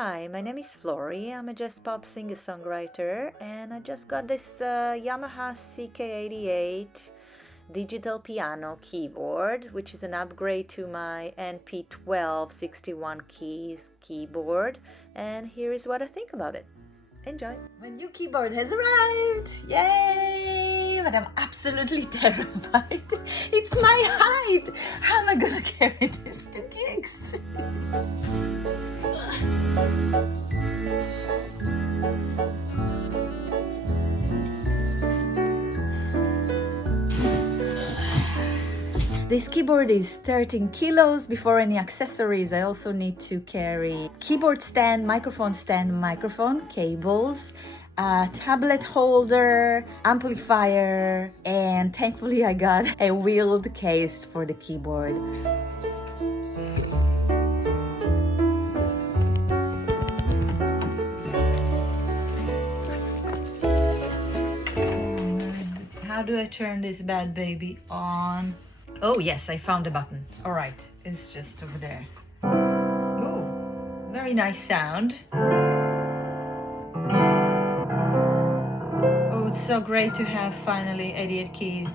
Hi, my name is Florie. I'm a jazz pop singer-songwriter, and I just got this Yamaha CK88 digital piano keyboard, which is an upgrade to my NP-12 61 keys keyboard. And here is what I think about it. Enjoy! My new keyboard has arrived! Yay! But I'm absolutely terrified. It's my height! How am I gonna carry this to gigs? This keyboard is 13 kilos. Before any accessories, I also need to carry keyboard stand, microphone cables, a tablet holder, amplifier, and thankfully I got a wheeled case for the keyboard. How do I turn this bad baby on? Oh yes, I found a button. All right, it's just over there. Oh, very nice sound. Oh, it's so great to have finally 88 keys.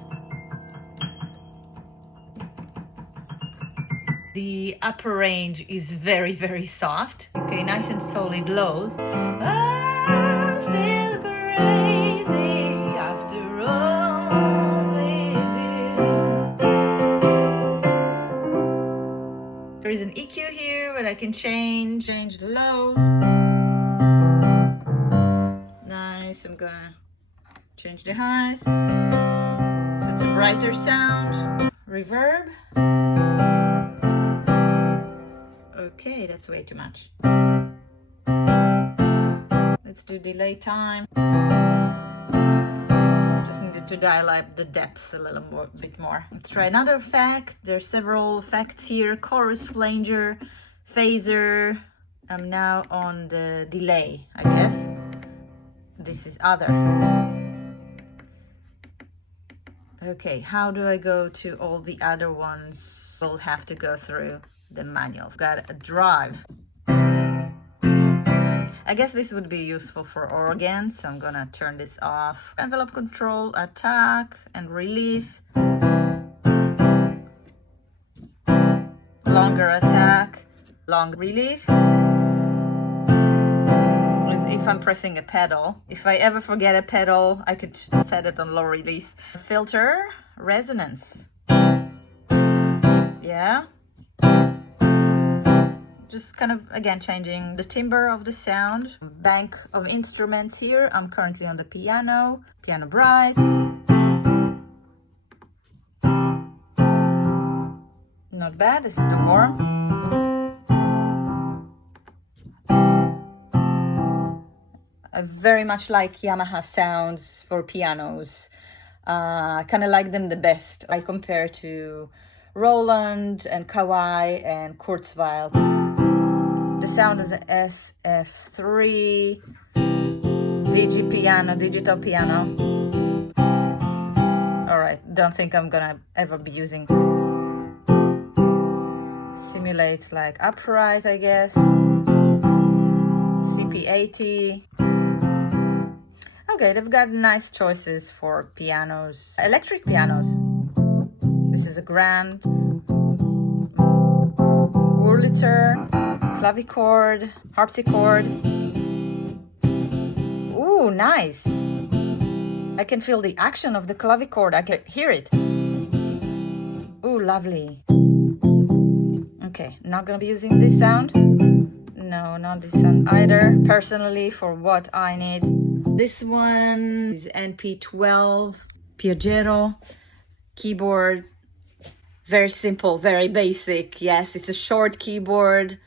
The upper range is very, very soft. Okay, nice and solid lows. I'm still crazy after all these years. There is an EQ here, but I can change the lows. Nice, I'm gonna change the highs. So it's a brighter sound. Reverb. Okay, that's way too much. Let's do delay time. Just needed to dial up the depths a little bit more. Let's try another effect. There's several effects here. Chorus, flanger, phaser. I'm now on the delay, I guess. This is other. Okay, how do I go to all the other ones? We'll have to go through the manual. I've got a drive. I guess this would be useful for organs, so I'm gonna turn this off. Envelope control, attack and release. Longer attack, long release. As if I'm pressing a pedal. If I ever forget a pedal, I could set it on low release. Filter, resonance. Yeah. Just kind of, again, changing the timbre of the sound. Bank of instruments here. I'm currently on the piano. Piano bright. Not bad. This is the warm. I very much like Yamaha sounds for pianos. I kind of like them the best. I compare to Roland and Kawai and Kurzweil. The sound is an SF3 DG piano, digital piano. All right, don't think I'm gonna ever be using. Simulates like upright, I guess. CP80. Okay, they've got nice choices for pianos, electric pianos. This is a grand Wurlitzer, clavichord, harpsichord. Ooh, nice. I can feel the action of the clavichord. I can hear it. Ooh, lovely. Okay, not gonna be using this sound. No, not this sound either. Personally, for what I need. This one is NP-12 Piaggero keyboard. Very simple, very basic. Yes, it's a short keyboard.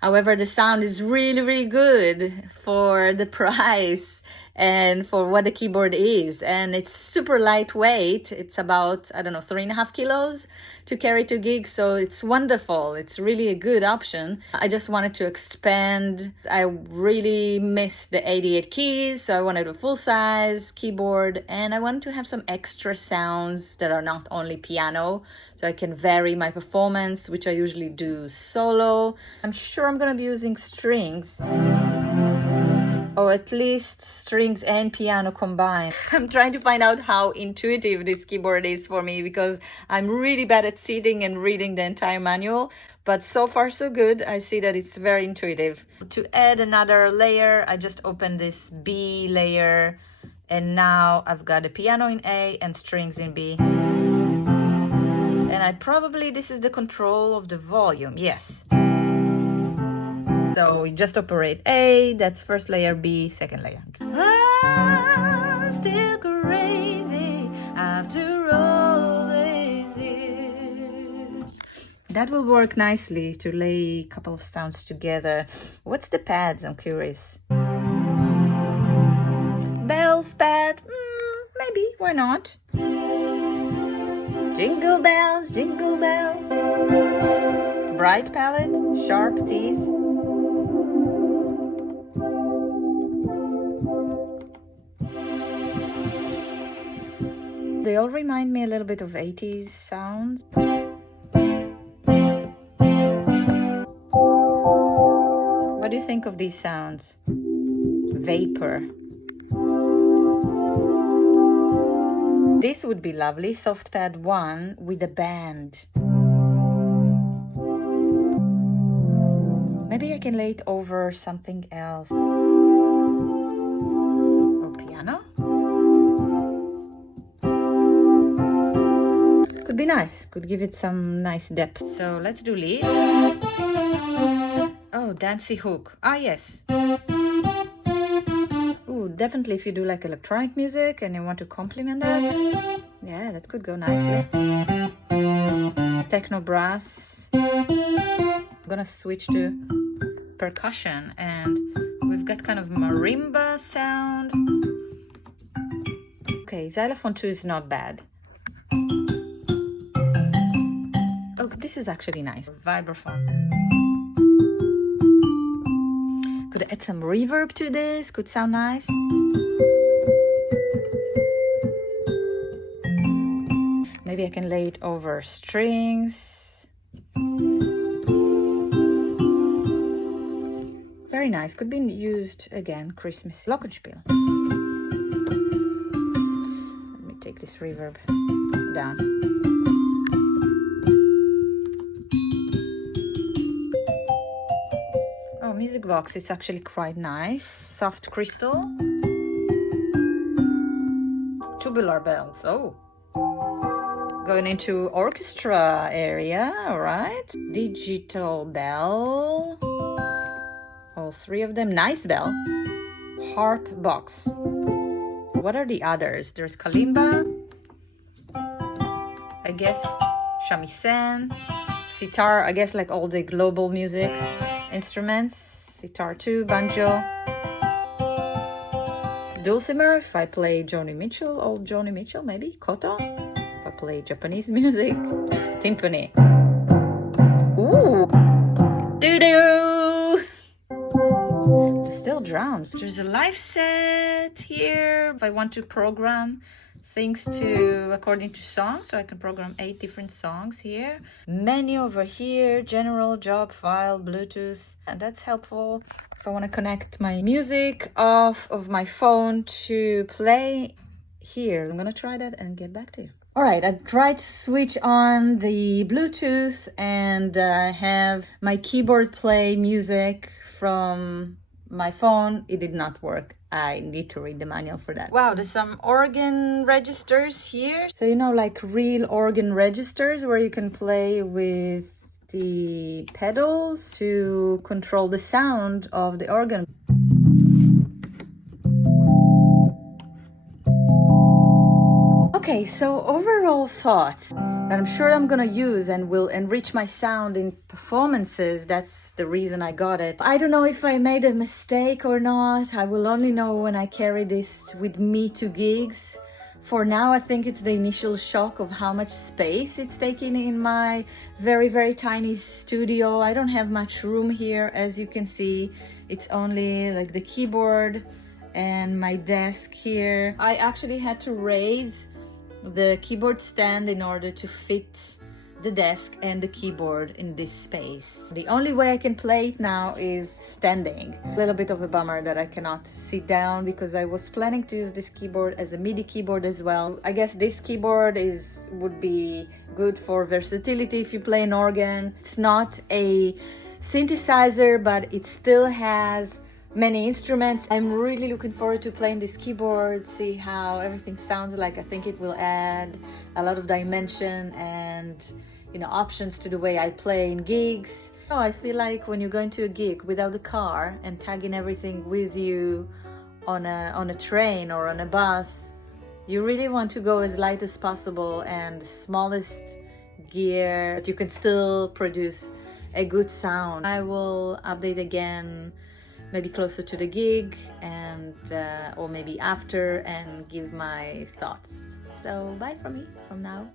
However, the sound is really, really good for the price. and for what the keyboard is. And it's super lightweight. It's about, I don't know, 3.5 kilos to carry to gigs. So it's wonderful. It's really a good option. I just wanted to expand. I really miss the 88 keys. So I wanted a full size keyboard, and I wanted to have some extra sounds that are not only piano. So I can vary my performance, which I usually do solo. I'm sure I'm gonna be using strings, or at least strings and piano combined. I'm trying to find out how intuitive this keyboard is for me, because I'm really bad at sitting and reading the entire manual, but so far so good. I see that it's very intuitive. To add another layer, I just opened this B layer, and now I've got a piano in A and strings in B. And this is the control of the volume, yes. So we just operate A, that's first layer, B, second layer. I'm still crazy after all these years. That will work nicely to lay a couple of sounds together. What's the pads? I'm curious. Bells pad? Maybe, why not? Jingle bells, jingle bells. Bright palette, sharp teeth. They all remind me a little bit of 80s sounds. What do you think of these sounds? Vapor. This would be lovely, soft pad 1 with a band. Maybe I can lay it over something else. Or piano? Could be nice, could give it some nice depth. So let's do lead. Oh, Dancy Hook. Ah, yes. Ooh, definitely if you do like electronic music and you want to complement that. Yeah, that could go nicely. Techno brass. I'm gonna switch to percussion, and we've got kind of marimba sound. Okay, xylophone 2 is not bad. Oh, this is actually nice. Vibraphone. Could add some reverb to this, could sound nice. Maybe I can lay it over strings. Very nice, could be used again, Christmas. Glockenspiel. Let me take this reverb down. Music box is actually quite nice. Soft crystal. Tubular bells. Oh. Going into orchestra area, all right. Digital bell. All three of them. Nice bell. Harp box. What are the others? There's kalimba. I guess shamisen. Sitar, I guess like all the global music instruments. Sitar 2, banjo. Dulcimer, if I play Joni Mitchell, old Joni Mitchell, maybe. Koto, if I play Japanese music. Timpani. Ooh. Doo-doo. Still drums. There's a live set here. If I want to program things to according to songs, so I can program 8 different songs here. Menu over here, general, job, file, Bluetooth, and that's helpful if I want to connect my music off of my phone to play here. I'm gonna try that and get back to you. All right, I tried to switch on the Bluetooth and have my keyboard play music from my phone. It did not work. I need to read the manual for that. Wow, there's some organ registers here. So, you know, like real organ registers where you can play with the pedals to control the sound of the organ. Okay, so overall thoughts. that I'm sure I'm gonna use and will enrich my sound in performances. That's the reason I got it. I don't know if I made a mistake or not. I will only know when I carry this with me to gigs. For now, I think it's the initial shock of how much space it's taking in my very, very tiny studio. I don't have much room here, as you can see. It's only like the keyboard and my desk here. I actually had to raise the keyboard stand in order to fit the desk and the keyboard in this space. The only way I can play it now is standing. A little bit of a bummer that I cannot sit down, because I was planning to use this keyboard as a MIDI keyboard as well. I guess this keyboard would be good for versatility if you play an organ. It's not a synthesizer, but it still has many instruments. I'm really looking forward to playing this keyboard, see how everything sounds like. I think it will add a lot of dimension and, you know, options to the way I play in gigs. Oh, I feel like when you're going to a gig without the car and tagging everything with you on a train or on a bus, you really want to go as light as possible and the smallest gear, but you can still produce a good sound. I will update again maybe closer to the gig and or maybe after, and give my thoughts. So bye from me from now.